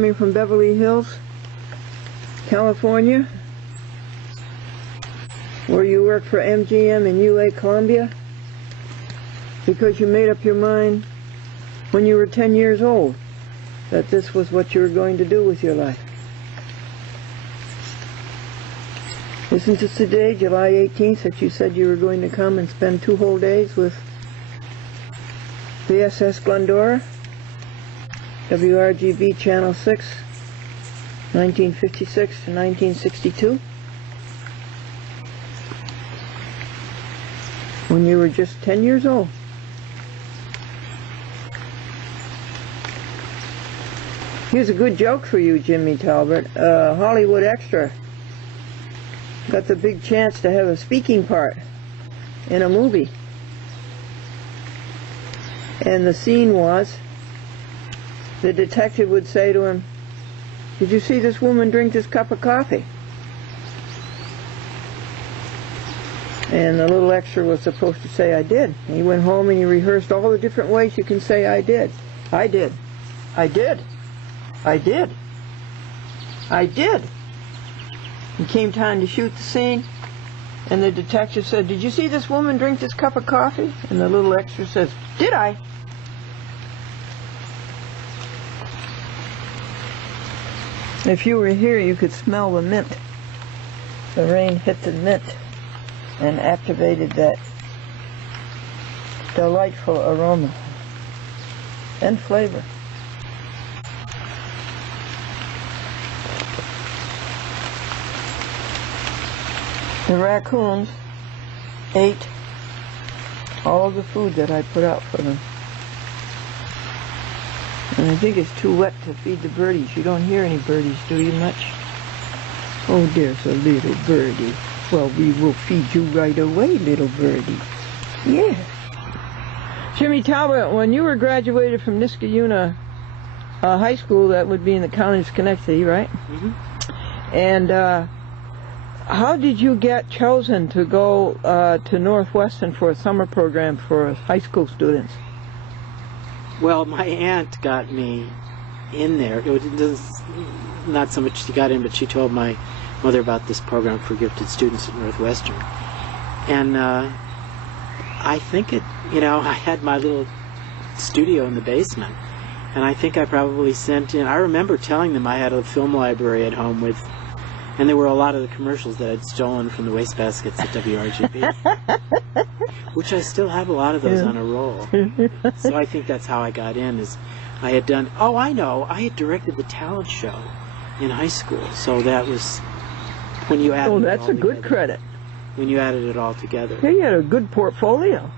Coming from Beverly Hills, California, where you worked for MGM and UA Columbia, because you made up your mind when you were 10 years old that this was what you were going to do with your life. Isn't it today, July 18th, that you said you were going to come and spend 2 whole days with the SS Glendora? WRGB Channel 6, 1956 to 1962, when you were just 10 years old. Here's a good joke for you, Jimmy Talbot. Hollywood extra got the big chance to have a speaking part in a movie. And the scene was, the detective would say to him, "Did you see this woman drink this cup of coffee?" And the little extra was supposed to say, "I did." And he went home and he rehearsed all the different ways you can say "I did." I did. I did. I did. I did. It came time to shoot the scene, and the detective said, "Did you see this woman drink this cup of coffee?" And the little extra says, "Did I?" If you were here, you could smell the mint. The rain hit the mint and activated that delightful aroma and flavor. The raccoons ate all of the food that I put out for them. And I think it's too wet to feed the birdies. You don't hear any birdies, do you, much? "Oh, there's a little birdie. Well, we will feed you right away, little birdie." Yeah. Jimmy Talbot, when you were graduated from Niskayuna High School, that would be in the county of Schenectady, right? Mm-hmm. And how did you get chosen to go to Northwestern for a summer program for high school students? Well, my aunt got me in there. It was not so much she got in, but she told my mother about this program for gifted students at Northwestern. And I think I had my little studio in the basement, and I think I probably sent in, I remember telling them I had a film library at home with, and there were a lot of the commercials that I'd stolen from the wastebaskets at WRGB, which I still have a lot of those on a roll. So I think that's how I got in, is I had done, oh, I know, I had directed the talent show in high school, so that was when you added it all together. Oh, that's a good credit. When you added it all together. Yeah, you had a good portfolio.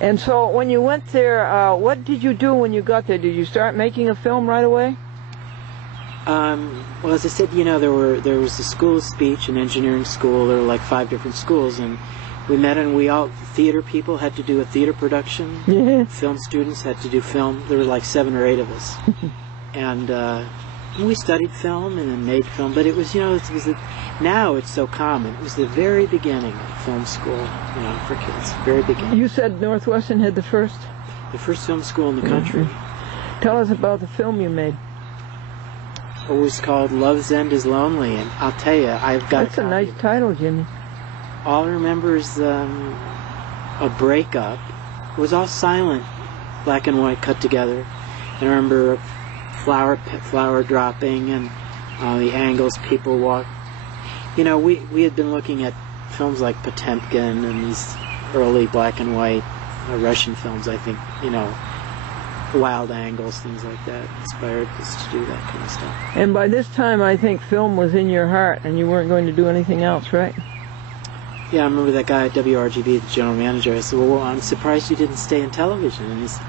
And so when you went there, what did you do when you got there? Did you start making a film right away? Well, as I said, there was the school of speech and engineering school. There were like 5 different schools, and we met, and theater people had to do a theater production. Yeah. Film students had to do film. There were like 7 or 8 of us. And we studied film and then made film, but it was, now it's so common. It was the very beginning of film school, for kids, very beginning. You said Northwestern had the first? The first film school in the country. Tell us about the film you made. It was called Love's End is Lonely, and I'll tell you, I've got That's a nice title, Jimmy. All I remember is a breakup. It was all silent, black and white, cut together. And I remember flower dropping and the angles people walk. We had been looking at films like Potemkin and these early black and white Russian films, I think, wild angles, things like that, inspired us to do that kind of stuff. And by this time, I think film was in your heart, and you weren't going to do anything else, right? Yeah, I remember that guy at WRGB, the general manager. I said, "Well, I'm surprised you didn't stay in television." And he said,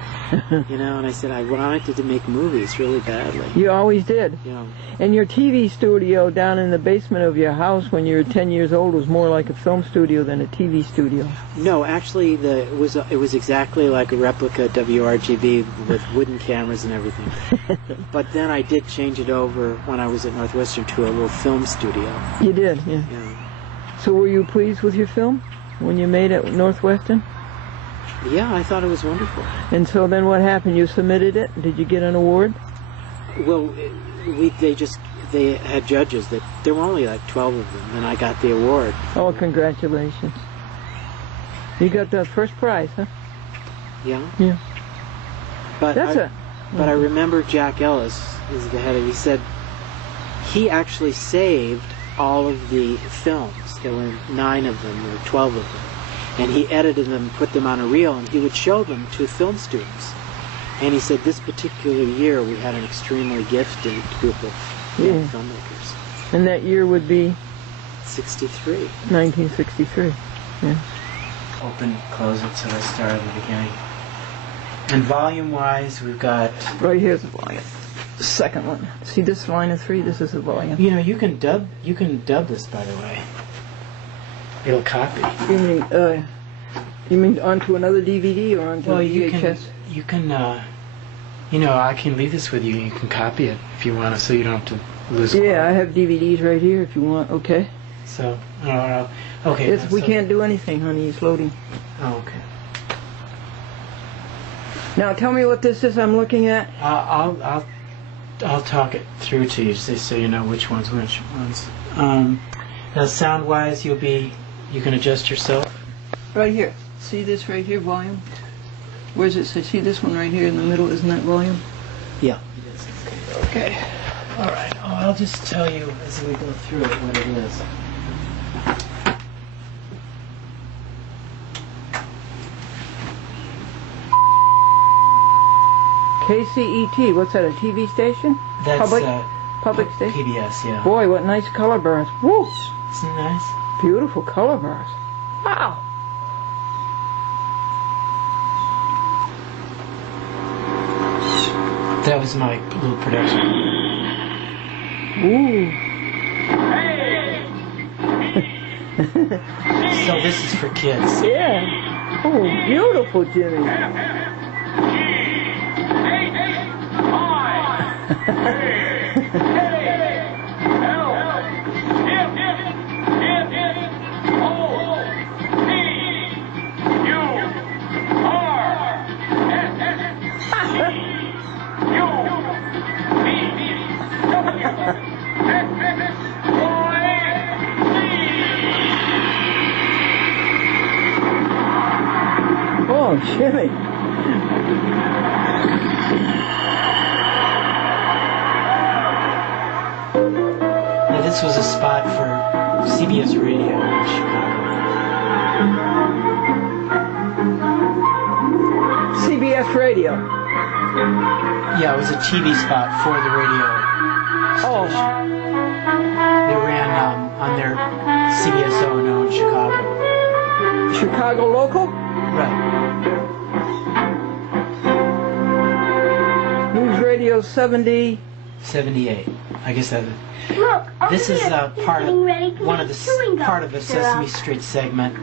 and I said, "I wanted to make movies really badly." You always did. Yeah. And your TV studio down in the basement of your house when you were 10 years old was more like a film studio than a TV studio. No, actually, it was exactly like a replica WRGB with wooden cameras and everything. But then I did change it over when I was at Northwestern to a little film studio. You did, yeah. So were you pleased with your film when you made it at Northwestern? Yeah, I thought it was wonderful. And so then what happened? You submitted it? Did you get an award? Well, they had judges that there were only like 12 of them, and I got the award. Oh, congratulations. You got the first prize, huh? Yeah. Yeah. But I remember Jack Ellis is the head of. He said he actually saved all of the films. There were 9 of them or 12 of them, and he edited them, put them on a reel, and he would show them to film students. And he said this particular year we had an extremely gifted group of young filmmakers. And that year would be 63. 1963. Yeah. Open, close it, so I start at the beginning. And volume-wise, we've got... Right here's the volume. The second one. See this line of 3? This is the volume. You know, you can dub this, by the way. It'll copy. You mean onto another DVD or onto VHS? You can, you know, I can leave this with you. You can copy it if you want to, so you don't have to lose quality. Yeah, I have DVDs right here if you want. Okay. So, okay. We can't do anything, honey. It's loading. Oh, okay. Now tell me what this is I'm looking at. I'll talk it through to you so you know which ones. Now sound-wise, you can adjust yourself. Right here. See this right here, volume? Where's it say? See this one right here in the middle? Isn't that volume? Yeah. Okay. All right. Oh, I'll just tell you as we go through it what it is. KCET, what's that, a TV station? That's Public station? PBS, yeah. Boy, what nice color bars. Woo! Isn't it nice? Beautiful color bars. Wow! That was my little production. Ooh. So this is for kids. Yeah. Oh, beautiful, Jimmy. Oh, Jimmy. Now this was a spot for CBS Radio in Chicago. CBS Radio. Yeah, it was a TV spot for the radio station. They ran on their CBS O&O in Chicago. Chicago local? Right. News Radio 70. 78. I guess that. Look, This is part of a Sesame Street segment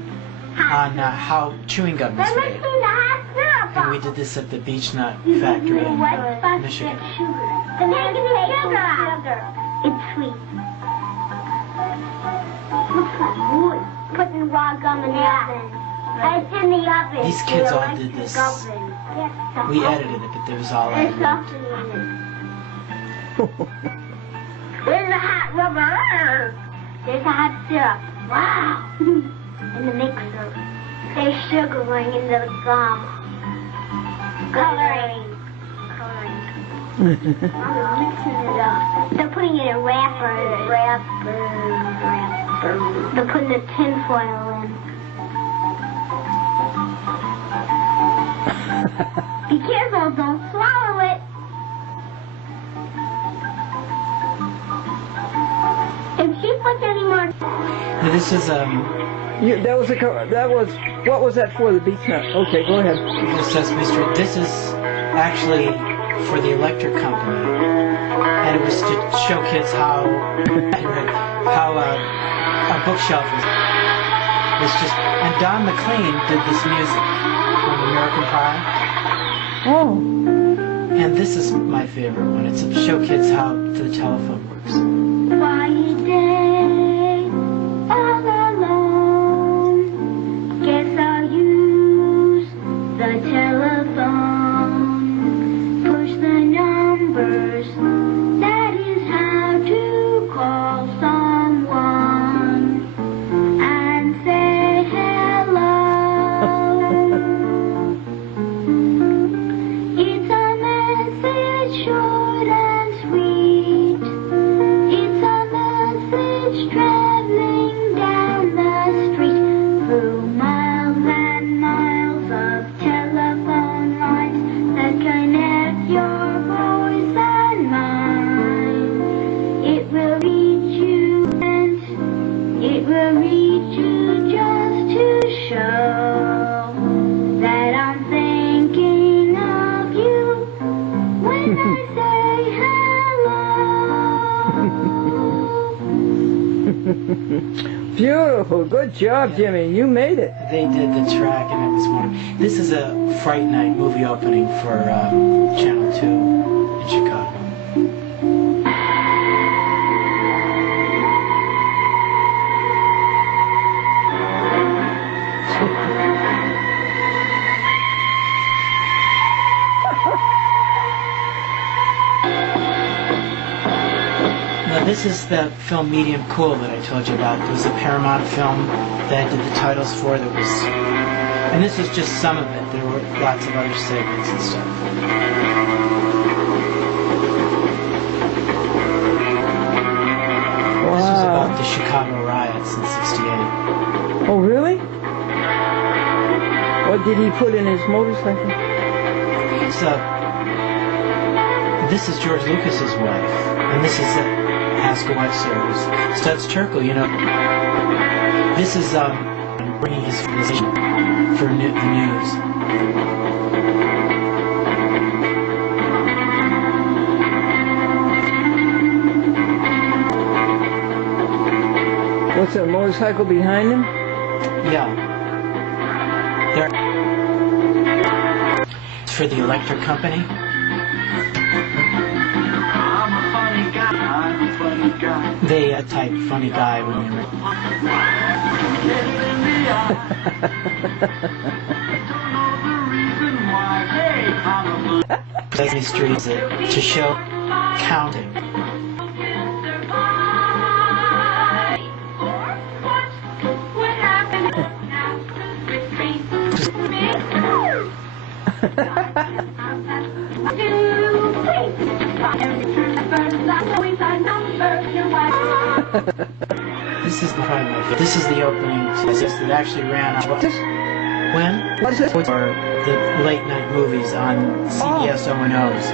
on how chewing gum is made. And we did this at the Beech Nut Factory in Michigan. It's sweet. Looks like wood. Putting raw gum in the oven. It's in the oven. These kids all did this. We edited it, but there was all There's edited. something in it. There's a hot rubber. There's a hot syrup. Wow. In the mixer. There's sugar going into the gum. Coloring. Mixing it up. They're putting it in wrappers. They're putting the tin foil in. Be careful, don't swallow it. If she puts any more... Now this is What was that for, the Beech Nut? Okay, go ahead. the Sesame Street. This is actually for the electric company, and it was to show kids how a bookshelf was just. And Don McLean did this music from American Pie. Oh. And this is my favorite one. It's to show kids how the telephone works. Quiet day, all alone. Guess I'll use the telephone. Push the numbers Beautiful. Good job, Jimmy. You made it. They did the track, and it was wonderful. This is a Fright Night movie opening for Channel 2 in Chicago. Now this is the film Medium Cool that I told you about. It was a Paramount film that I did the titles for. That was, and this is just some of it. There were lots of other segments and stuff. Wow. This was about the Chicago riots in '68. Oh, really? What did he put in his motorcycle? This is George Lucas's wife, and this is Ask a Wife Service. Studs Terkel, you know. This is bringing his position for the news. What's that motorcycle behind him? Yeah. It's for the electric company. They type funny guy when they were. Sesame Street to show counting. This is probably my favorite. This is the opening to this that actually ran on. When? What's this? For the late night movies on CBS O&Os.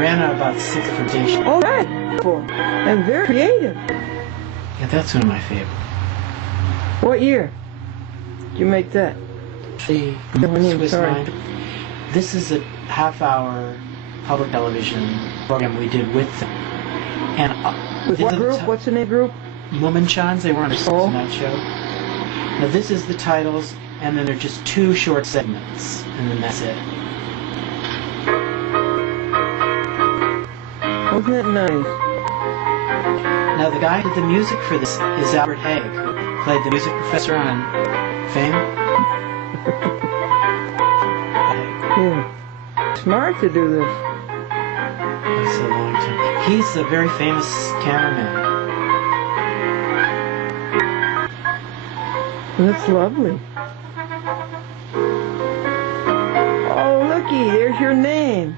Ran on about 6 different stations. Oh, right. And very creative. Yeah, that's one of my favorites. What year did you make that? The Swiss Nine. This is a half-hour public television program we did with them. And With what group? What's the name group? Mummenschans. They were on a night show. Now this is the titles, and then there are just 2 short segments, and then that's it. Wasn't that nice? Now the guy who did the music for this is Albert Haig, who played the music professor on Fame. Yeah. Smart to do this. That's a long time. He's a very famous cameraman. That's lovely. Oh, looky, there's your name.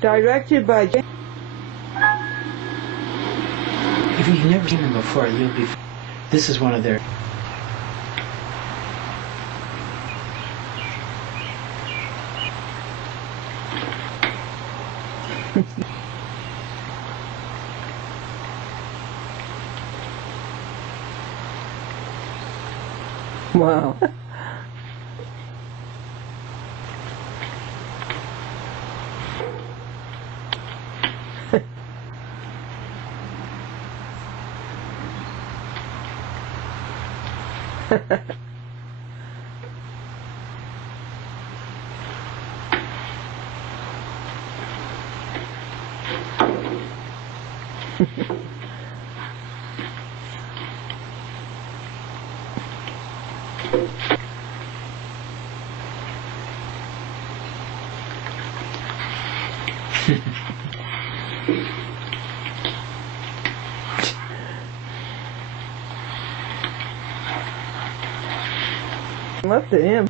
Directed by James. If you've never seen them before, you'll be. This is one of their. Wow. Up to him.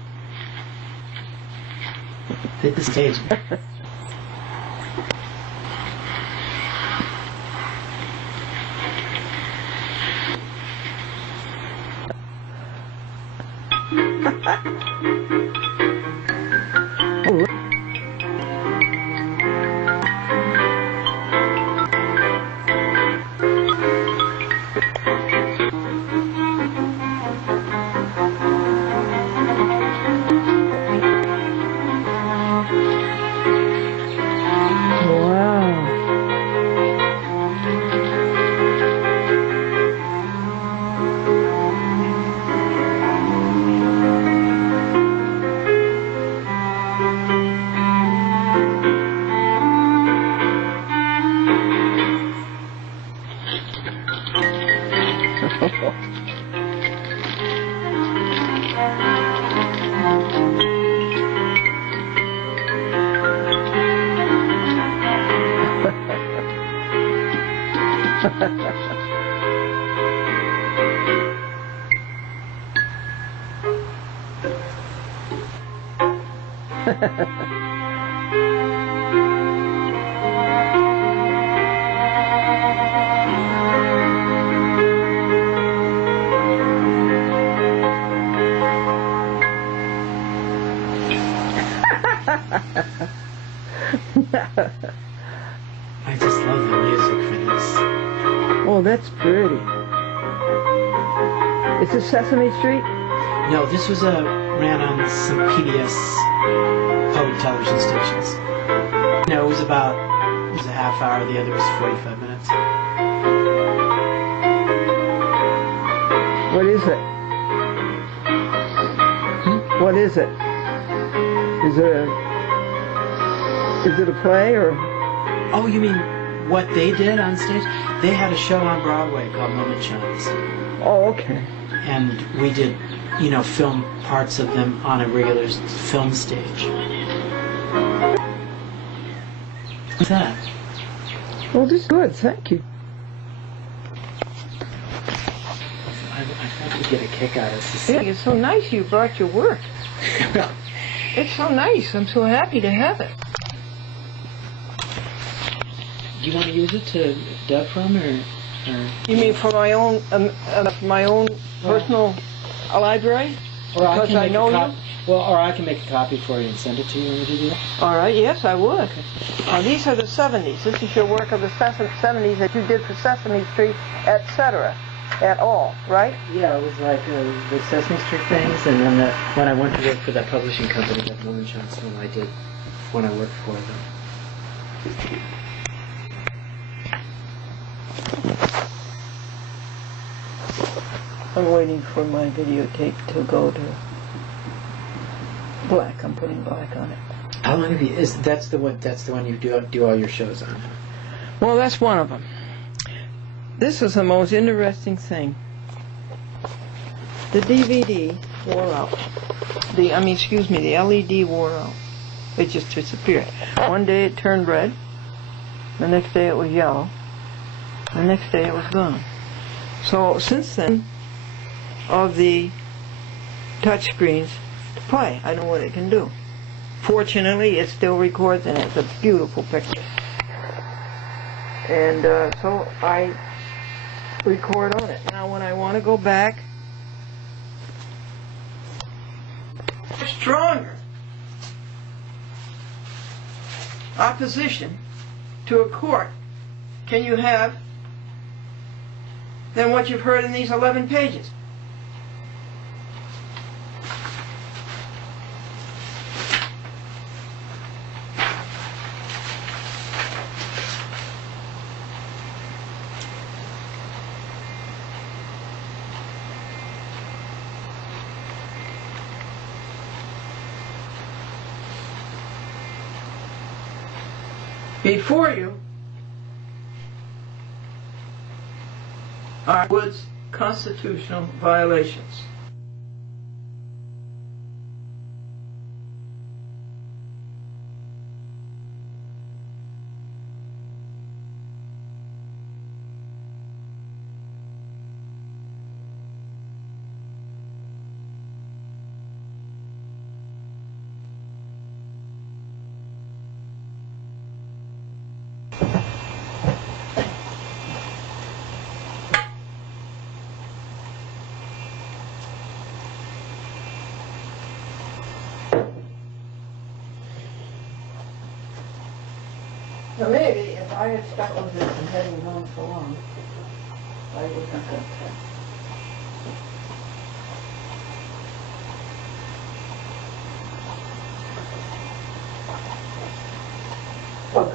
Hit the stage. I just love the music for this. Oh, that's pretty. Is this Sesame Street? No, this was ran on some PBS public television stations. No, it was a half hour, the other was 45 minutes. What is it? What is it? Is it a play or? Oh, you mean what they did on stage? They had a show on Broadway called Moment Chance. Oh, okay. And we did, film parts of them on a regular film stage. What's that? Well, this is good, thank you. I thought you'd get a kick out of this. Yeah, it's so nice you brought your work. It's so nice. I'm so happy to have it. Do you want to use it to dub from, or? You mean for my own personal library? Or I Because can I make know a you? Well, or I can make a copy for you and send it to you. Would you do that? All right, yes, I would. These are the 70s. This is your work of the 70s that you did for Sesame Street, etc. At all, right? Yeah, it was like the Sesame Street things, and then when I went to work for that publishing company, that Moment Chance, when I worked for them. I'm waiting for my videotape to go to black. I'm putting black on it. How long have you? That's the one you do all your shows on? Well, that's one of them. This is the most interesting thing. The DVD wore out. The LED wore out. It just disappeared. One day it turned red. The next day it was yellow. The next day it was gone. So since then, of the touch screens to play, I know what it can do. Fortunately, it still records, and it's a beautiful picture. And so I record on it. Now when I want to go back, stronger opposition to a court can you have than what you've heard in these 11 pages? Before you are Wood's constitutional violations. So maybe if I had stuck with this and hadn't gone so long, I would have got that. Look.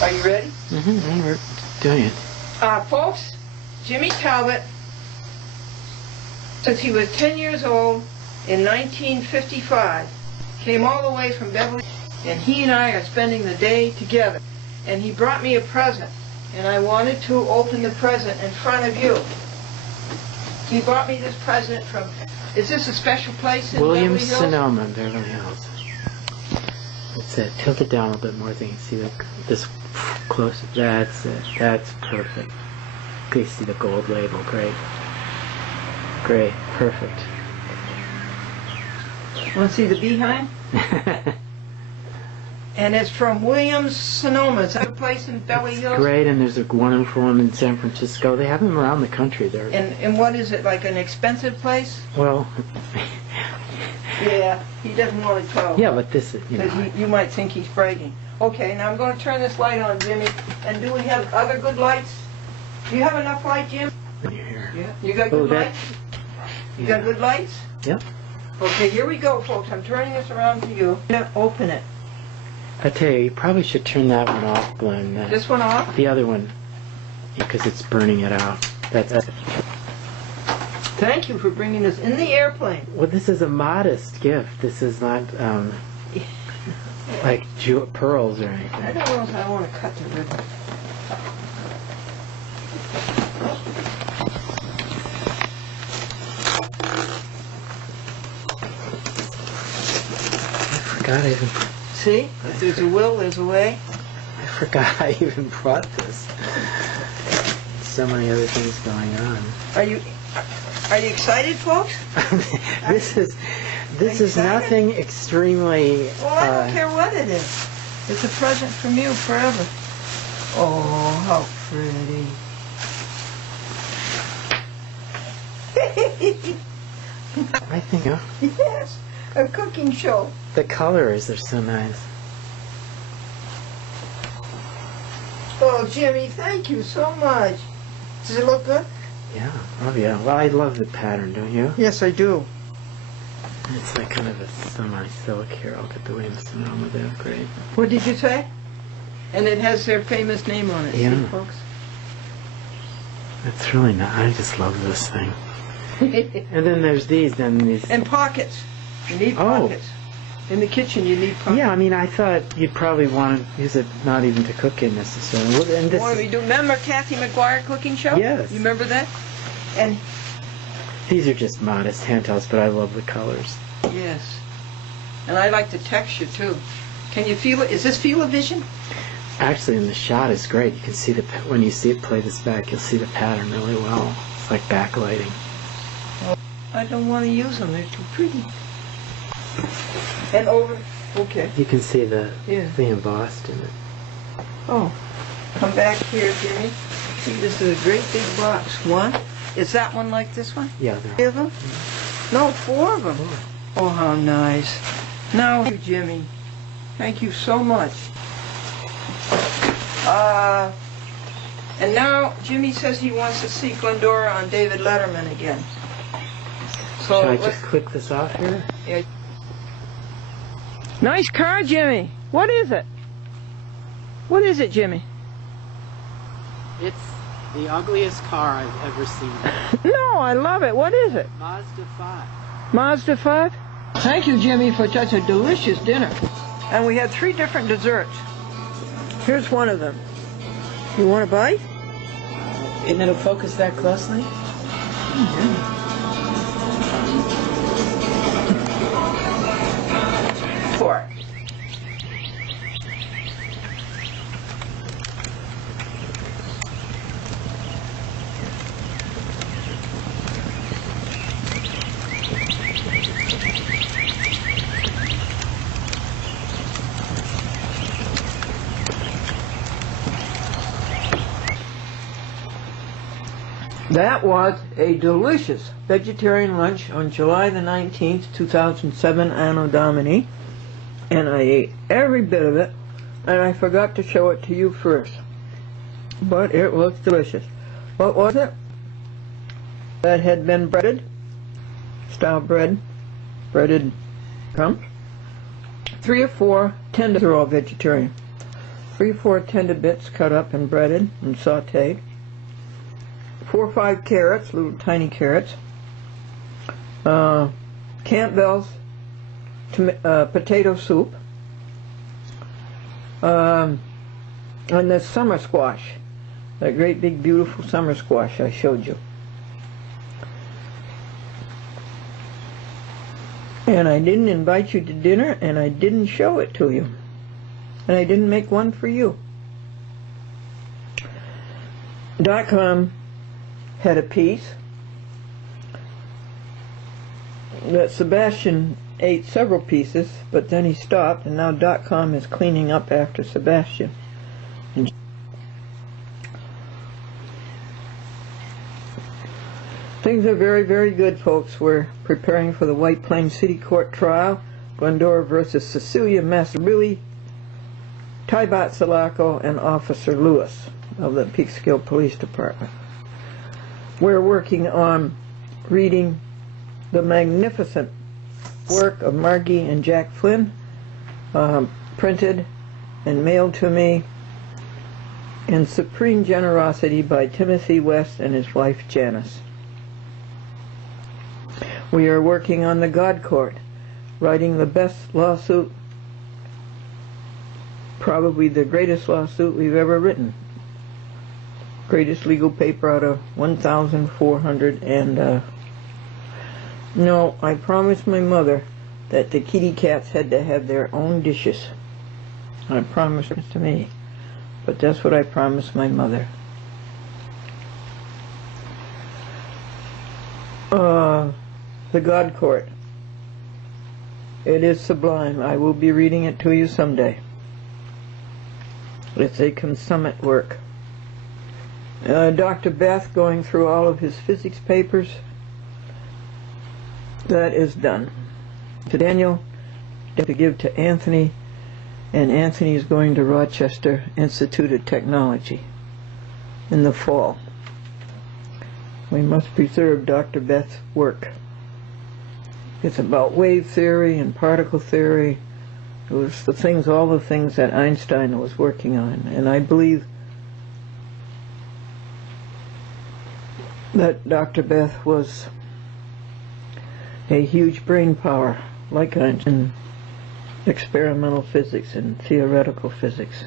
Are you ready? Mm-hmm. We're doing it. Folks, Jimmy Talbot, since he was 10 years old in 1955, came all the way from Beverly, and he and I are spending the day together. And he brought me a present, and I wanted to open the present in front of you. He brought me this present from, is this a special place in Beverly Hills? Williams-Sonoma, Beverly Hills. That's it. Tilt it down a little bit more so you can see this close. That's it. That's perfect. You see the gold label. Great. Great. Perfect. Want to see the behind? And it's from Williams-Sonoma. Is that a place in Beverly Hills? Great, and there's a wonderful one in San Francisco. They have them around the country there. And what is it, like an expensive place? Well... Yeah, he doesn't want to tell. Yeah, but this is, you know... You might think he's bragging. Okay, now I'm going to turn this light on, Jimmy. And do we have other good lights? Do you have enough light, Jim? You're here. Yeah. You got good lights? You got good lights? Yep. Okay, here we go, folks. I'm turning this around to you. Open it. I tell you, you probably should turn that one off, Glenn. This one off? The other one, because it's burning it out. That's it. Thank you for bringing this in the airplane. Well, this is a modest gift. This is not like pearls or anything. I don't know if I want to cut the ribbon. I forgot I even... See? If there's a will, there's a way. I forgot I even brought this. So many other things going on. Are you excited, folks? This is nothing extremely... Well, I don't care what it is. It's a present from you forever. Oh, how pretty. I think... Yes, a cooking show. The colors are so nice. Oh, Jimmy, thank you so much. Does it look good? Yeah. Oh, yeah. Well, I love the pattern, don't you? Yes, I do. It's like kind of a semi-silk here. I'll get the Williams-Sonoma there. Great. What did you say? And it has their famous name on it, yeah. see, folks? That's really nice. I just love this thing. And then there's these, And pockets. You need pockets. In the kitchen, you need pockets. Yeah, I mean, I thought you'd probably want to use it not even to cook in necessarily. And this we do. Remember Kathy McGuire cooking show? Yes. You remember that? And these are just modest handhelds, but I love the colors. yes. And I like the texture, too. Can you feel it? Is this feel-o-vision? Actually, and the shot is great. You can see when you see it play this back, you'll see the pattern really well. It's like backlighting. I don't want to use them. They're too pretty. And over. Okay. You can see the embossed in it. Oh, come back here, Jimmy. See, this is a great big box. One. Is that one like this one? Yeah, Three of them? No, four of them. Oh, how nice. Now, Jimmy, thank you so much. And now Jimmy says he wants to see Glendora on David Letterman again. So should I just click this off here? Yeah. Nice car, Jimmy. What is it? What is it, Jimmy? It's the ugliest car I've ever seen. No, I love it. What is it? Mazda 5. Mazda 5? Thank you, Jimmy, for such a delicious dinner. And we had 3 different desserts. Here's one of them. You want a bite? And it'll focus that closely? Mm-hmm. Four. That was a delicious vegetarian lunch on July the 19th, 2007, Anno Domini. And I ate every bit of it, and I forgot to show it to you first. But it was delicious. What was it? That had been breaded, style bread, breaded crumbs. 3 or 4 tenders are all vegetarian. 3 or 4 tender bits cut up and breaded and sauteed, 4 or 5 carrots, little tiny carrots, Campbell's potato soup, and the summer squash, that great big beautiful summer squash I showed you. And I didn't invite you to dinner, and I didn't show it to you, and I didn't make one for you. .com had a piece that Sebastian ate several pieces, but then he stopped, and now .com is cleaning up after Sebastian. Things are very, very good, folks. We're preparing for the White Plains City Court trial, Glendora versus Cecilia Massarili, Talbot Sulaco, and Officer Lewis of the Peekskill Police Department. We're working on reading the magnificent work of Margie and Jack Flynn, printed and mailed to me in supreme generosity by Timothy West and his wife Janice. We are working on the God Court, writing the best lawsuit, probably the greatest lawsuit we've ever written. Greatest legal paper out of 1,400, and no, I promised my mother that the kitty cats had to have their own dishes. I promised it to me, but that's what I promised my mother. The God Court. It is sublime. I will be reading it to you someday. It's a consummate work. Dr. Beth going through all of his physics papers. That is done. To Daniel, to give to Anthony, and Anthony is going to Rochester Institute of Technology in the fall. We must preserve Dr. Beth's work. It's about wave theory and particle theory. It was all the things that Einstein was working on, and I believe that Dr. Beth was a huge brain power, like Einstein, in experimental physics and theoretical physics.